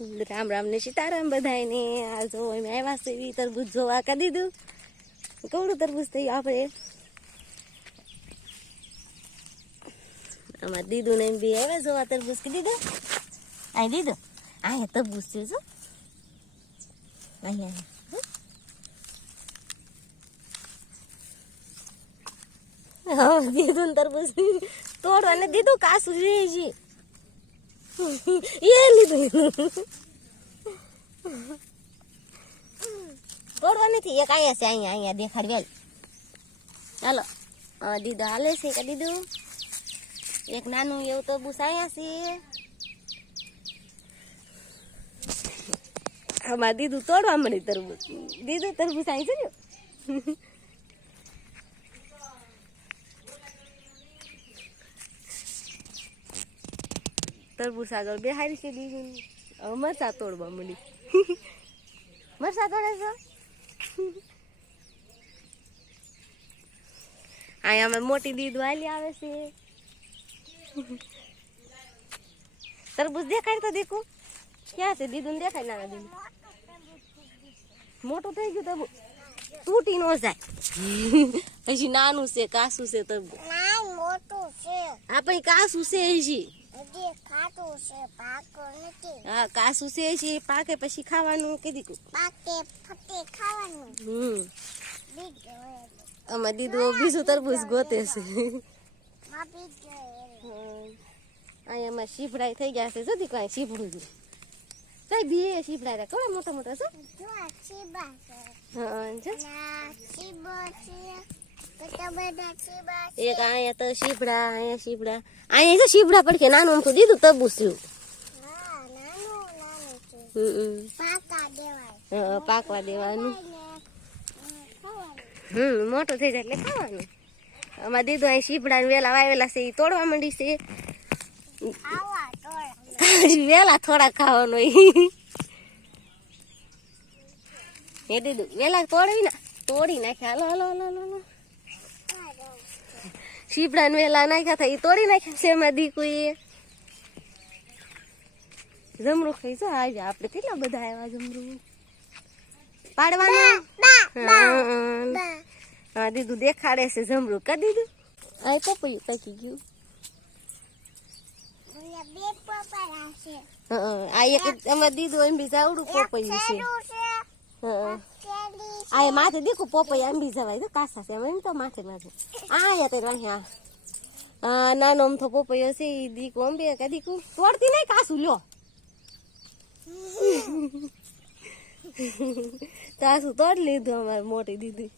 રામ રામ ને સીતારામ બધાને. આ જો અમે આવ્યા છે તરબૂચ જોવા. કરી દીધું કવડું તરબૂચ થયું આપણે. અમારે દીદું ને એમ બી આવ્યા જોવા તરબૂચ. કરી દીધું અહીં દીધું અહીંયા તરબૂચ છે જો અહીંયા. હા દીધું ને તરબૂચ તોડવાને દીધું કાસું રે છે એ લીધું તોડવા નથી. એક અહીંયા છે અહીંયા દેખાડ વેલ. ચાલો દીદા હાલે છે. કે દીધું એક નાનું એવું તરબૂચ અહીંયા છે. આમાં દીદું તોડવા મળી તરબૂચ. દીદું તરબૂચ અહીં છે ને તરબૂચ આગળ બેહારી છે દીદું. હવે મરચા તોડવા મળી. મરચા તોડે છો અહીંયા અમે મોટી દીદ વાલી આવે છે. તરબૂચ દેખાય તો દેખું ક્યાં છે દીદું દેખાય. ના દીદું મોટું થઈ ગયું તરબૂચ તૂટી ન જાય. હજી નાનું છે કાસું છે તરબૂચ. હા પછી કાસું છે હજી. હા કાસું છે હજી પાકે પછી ખાવાનું. કીધી આમાં દીદું બીજું તરબૂચ ગોતે છે. અહીંયા શીપડાઈ થઈ ગયા છે. જતી કઈ શીપડું કઈ બે શીપડા કેવા મોટા મોટા છે. એક અહીંયા તો શીપડા અહીંયા શીપડા અહીંયા તો શીપડા પડકે નાનું અમથું દીધું તરબૂચ થયું. પાકવા દેવાનું. મોટું થઈ જાય એટલે ખાવાનું. આમાં દીધું અહીં શીપડા વેલા વાવેલા છે એ તોડવા માંડી છે. વેલા થોડા ખાવાનું એ દીધું વેલા તોડી નાખ્યા. હાલો હાલો હાલો હાલો શીપડા ને વેલા નાખ્યા હતા એ તોડી નાખ્યા છે. એમાં દીકું એ જમરૂ ખાઈ જો. આજે આપડે કેટલા બધા આવ્યા જમરૂ પાડવાનું. હા દીધું દેખાડે છે જમરૂ. કરી દીધું આ પપૈયું પાકી ગયું. આ એક અમારે દીધું એમ બી જાવડું પપૈયું છે. આ માથે દેખું પપૈયા એમ બી જવાય તો કાસા છે એમ તો માથે માથે. આ તે રહ્યા નાનો અમથો પપૈયો છે એ દીકું અંબે કે દીકું તોડતી નહીં કાસું લ્યો. કાસું તોડ લીધું અમારે મોટી દીદી.